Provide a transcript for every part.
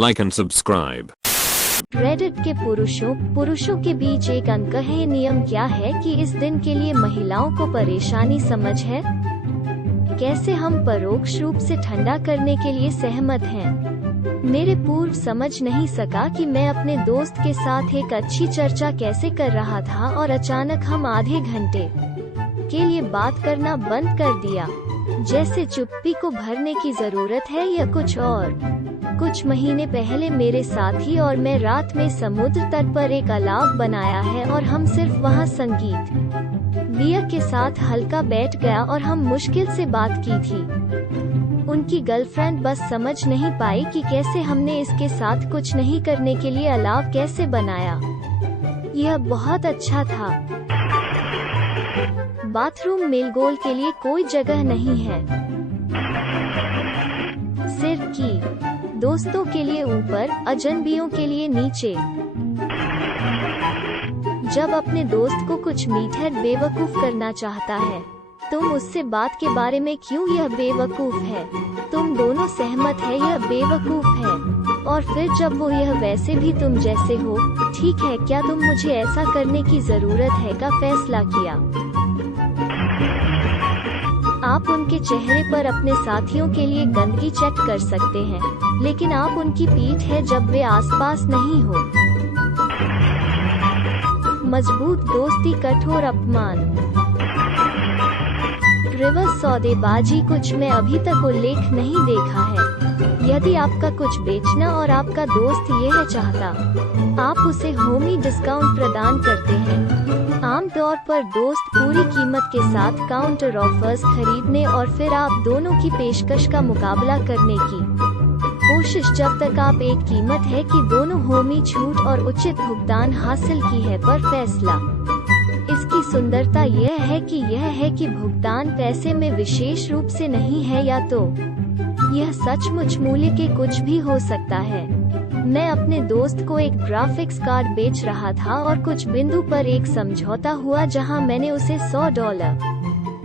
like and subscribe. Reddit के पुरुषों के बीच एक अनकहे नियम क्या है कि इस दिन के लिए महिलाओं को परेशानी समझ है? कैसे हम परोक्ष रूप से ठंडा करने के लिए सहमत हैं? मेरे पूर्व समझ नहीं सका कि मैं अपने दोस्त के साथ एक अच्छी चर्चा कैसे कर रहा था और अचानक हम आधे घंटे के लिए बात करना बंद कर दिया। जैसे चुप्पी को भरने की जरूरत है या कुछ और। कुछ महीने पहले मेरे साथी और मैं रात में समुद्र तट पर एक अलाव बनाया है और हम सिर्फ वहां संगीत बियर के साथ हल्का बैठ गया और हम मुश्किल से बात की थी। उनकी गर्लफ्रेंड बस समझ नहीं पाई कि कैसे हमने इसके साथ कुछ नहीं करने के लिए अलाव कैसे बनाया। यह बहुत अच्छा था। बाथरूम मेलगोल के लिए कोई जगह नहीं है, सिर की दोस्तों के लिए ऊपर, अजनबियों के लिए नीचे। जब अपने दोस्त को कुछ मीठे बेवकूफ करना चाहता है, तुम उससे बात के बारे में क्यों यह बेवकूफ है, तुम दोनों सहमत है यह बेवकूफ है, और फिर जब वो यह वैसे भी तुम जैसे हो, ठीक है क्या तुम मुझे ऐसा करने की जरूरत है का फैसला किया। आप उनके चेहरे पर अपने साथियों के लिए गंदगी चेक कर सकते हैं, लेकिन आप उनकी पीठ है जब वे आसपास नहीं हो। मजबूत दोस्ती, कठोर अपमान, रिवर्स सौदेबाजी। कुछ मैं अभी तक उल्लेख नहीं देखा है। यदि आपका कुछ बेचना और आपका दोस्त यह चाहता, आप उसे होमी डिस्काउंट प्रदान करते हैं। आमतौर पर दोस्त पूरी कीमत के साथ काउंटर ऑफर्स खरीदने और फिर आप दोनों की पेशकश का मुकाबला करने की कोशिश जब तक आप एक कीमत है कि दोनों होमी छूट और उचित भुगतान हासिल की है पर फैसला। इसकी सुंदरता यह है कि भुगतान पैसे में विशेष रूप से नहीं है, या तो यह सचमुच मूल्य के कुछ भी हो सकता है। मैं अपने दोस्त को एक ग्राफिक्स कार्ड बेच रहा था और कुछ बिंदु पर एक समझौता हुआ जहां मैंने उसे $100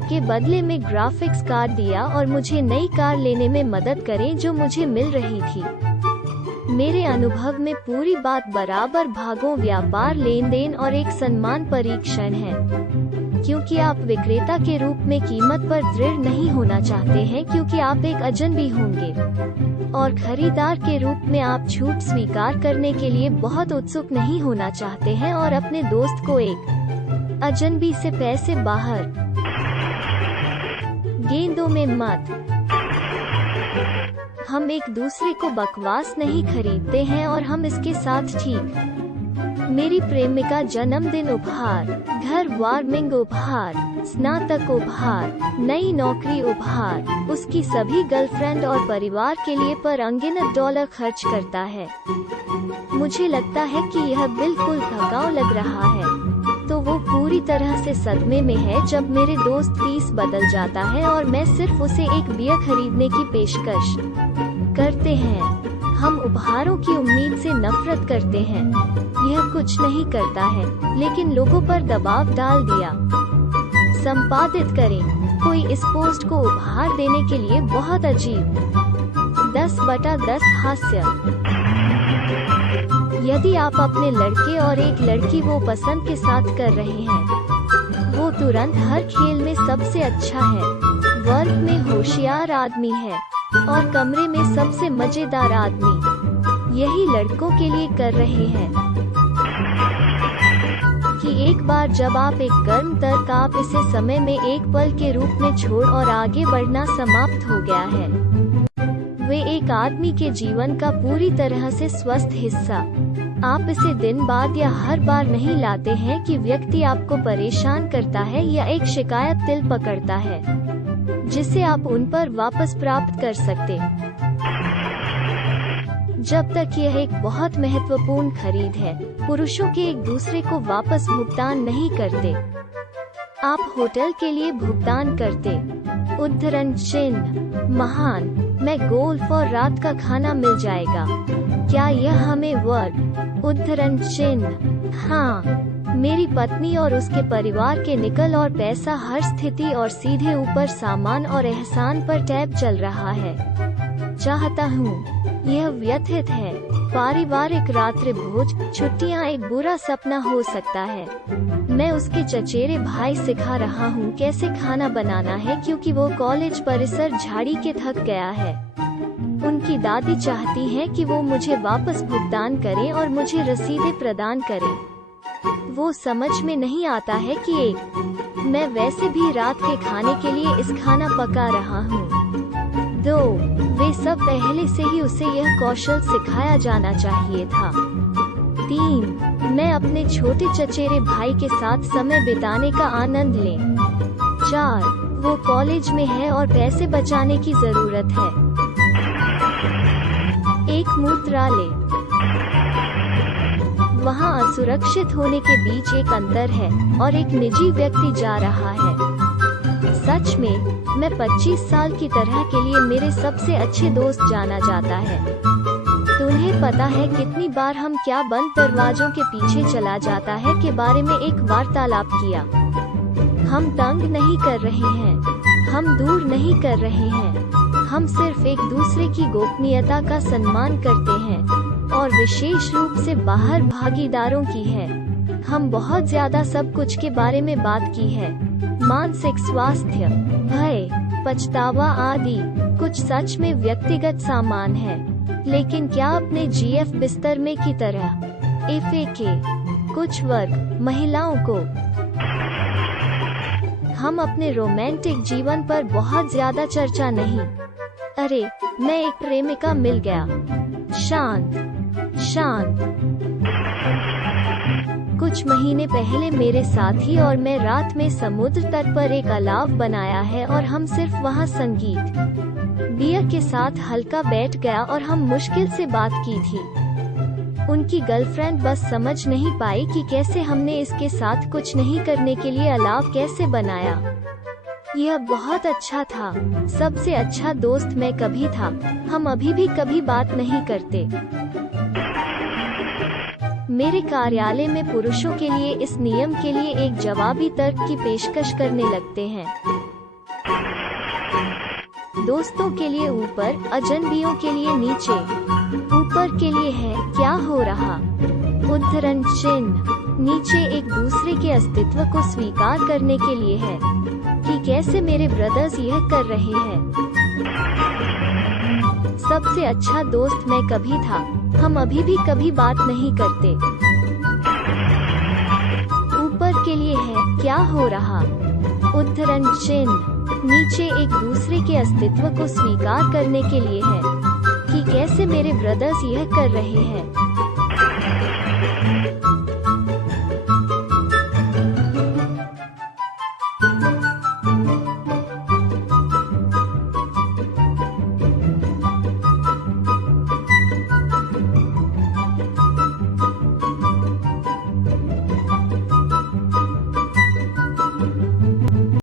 के बदले में ग्राफिक्स कार्ड दिया और मुझे नई कार लेने में मदद करें जो मुझे मिल रही थी। मेरे अनुभव में पूरी बात बराबर भागों व्यापार, लेन देन और एक सम्मान परीक्षण है, क्योंकि आप विक्रेता के रूप में कीमत पर दृढ़ नहीं होना चाहते हैं क्योंकि आप एक अजनबी होंगे, और खरीदार के रूप में आप छूट स्वीकार करने के लिए बहुत उत्सुक नहीं होना चाहते हैं और अपने दोस्त को एक अजनबी से पैसे बाहर गेंदों में मत। हम एक दूसरे को बकवास नहीं खरीदते हैं और हम इसके साथ ठीक। मेरी प्रेमिका जन्मदिन उपहार, घर वार्मिंग उपहार, स्नातक उपहार, नई नौकरी उपहार, उसकी सभी गर्लफ्रेंड और परिवार के लिए पर अनगिनत डॉलर खर्च करता है। मुझे लगता है कि यह बिल्कुल थकाऊ लग रहा है, तो वो पूरी तरह से सदमे में है जब मेरे दोस्त 30 बदल जाता है और मैं सिर्फ उसे एक बियर खरीदने की पेशकश करते हैं। हम उपहारों की उम्मीद से नफरत करते हैं। यह कुछ नहीं करता है, लेकिन लोगों पर दबाव डाल दिया। संपादित करें, कोई इस पोस्ट को उपहार देने के लिए बहुत अजीब। 10/10 हास्य। यदि आप अपने लड़के और एक लड़की वो पसंद के साथ कर रहे हैं, वो तुरंत हर खेल में सबसे अच्छा है, वर्ग में होशियार आदमी है और कमरे में सबसे मजेदार आदमी। यही लड़कों के लिए कर रहे हैं कि एक बार जब आप एक गर्म तर्क, आप इसे समय में एक पल के रूप में छोड़ और आगे बढ़ना समाप्त हो गया है। वे एक आदमी के जीवन का पूरी तरह से स्वस्थ हिस्सा। आप इसे दिन बाद या हर बार नहीं लाते हैं कि व्यक्ति आपको परेशान करता है या एक शिकायत दिल पकड़ता है जिसे आप उन पर वापस प्राप्त कर सकते, जब तक यह एक बहुत महत्वपूर्ण खरीद है। पुरुषों के एक दूसरे को वापस भुगतान नहीं करते। आप होटल के लिए भुगतान करते। उद्धरण चिन्ह, महान, मैं गोल्फ और रात का खाना मिल जाएगा, क्या यह हमें वर्ग। उद्धरण चिन्ह, हाँ, मेरी पत्नी और उसके परिवार के निकल और पैसा हर स्थिति और सीधे ऊपर सामान और एहसान पर टैब चल रहा है। चाहता हूँ यह व्यथित है। पारिवारिक रात्रि भोज, छुट्टियां एक बुरा सपना हो सकता है। मैं उसके चचेरे भाई सिखा रहा हूँ कैसे खाना बनाना है क्योंकि वो कॉलेज परिसर झाड़ी के थक गया है। उनकी दादी चाहती हैं कि वो मुझे वापस भुगतान करें और मुझे रसीदें प्रदान करें। वो समझ में नहीं आता है कि मैं वैसे भी रात के खाने के लिए इस खाना पका रहा हूँ। 2. वे सब पहले से ही उसे यह कौशल सिखाया जाना चाहिए था। 3. मैं अपने छोटे चचेरे भाई के साथ समय बिताने का आनंद लें। 4. वो कॉलेज में है और पैसे बचाने की जरूरत है। एक मूत्रालय। वहाँ असुरक्षित होने के बीच एक अंतर है और एक निजी व्यक्ति जा रहा है। सच में, मैं 25 साल की तरह के लिए मेरे सबसे अच्छे दोस्त जाना जाता है। तुम्हें पता है कितनी बार हम क्या बंद दरवाजों के पीछे चला जाता है के बारे में एक वार्तालाप किया। हम तंग नहीं कर रहे हैं, हम दूर नहीं कर रहे हैं, हम सिर्फ एक दूसरे की गोपनीयता का सम्मान करते हैं और विशेष रूप से बाहर भागीदारों की है। हम बहुत ज्यादा सब कुछ के बारे में बात की है, मानसिक स्वास्थ्य, भय, पछतावा आदि। कुछ सच में व्यक्तिगत सामान है, लेकिन क्या अपने जीएफ बिस्तर में की तरह एफएके कुछ वर्ग महिलाओं को। हम अपने रोमांटिक जीवन पर बहुत ज्यादा चर्चा नहीं। अरे, मैं एक प्रेमिका मिल गया। शांत शांत। कुछ महीने पहले मेरे साथी और मैं रात में समुद्र तट पर एक अलाव बनाया है और हम सिर्फ वहाँ संगीत बियर के साथ हल्का बैठ गया और हम मुश्किल से बात की थी। उनकी गर्लफ्रेंड बस समझ नहीं पाई कि कैसे हमने इसके साथ कुछ नहीं करने के लिए अलाव कैसे बनाया। यह बहुत अच्छा था। सबसे अच्छा दोस्त मैं कभी था। हम अभी भी कभी बात नहीं करते। मेरे कार्यालय में पुरुषों के लिए इस नियम के लिए एक जवाबी तर्क की पेशकश करने लगते हैं। दोस्तों के लिए ऊपर, अजनबियों के लिए नीचे। ऊपर के लिए है क्या हो रहा, उद्धरण चिन्ह। नीचे एक दूसरे के अस्तित्व को स्वीकार करने के लिए है कि कैसे मेरे ब्रदर्स यह कर रहे हैं। सबसे अच्छा दोस्त मैं कभी था। हम अभी भी कभी बात नहीं करते। ऊपर के लिए है क्या हो रहा, उद्धरण चिन्ह। नीचे एक दूसरे के अस्तित्व को स्वीकार करने के लिए है कि कैसे मेरे ब्रदर्स यह कर रहे हैं।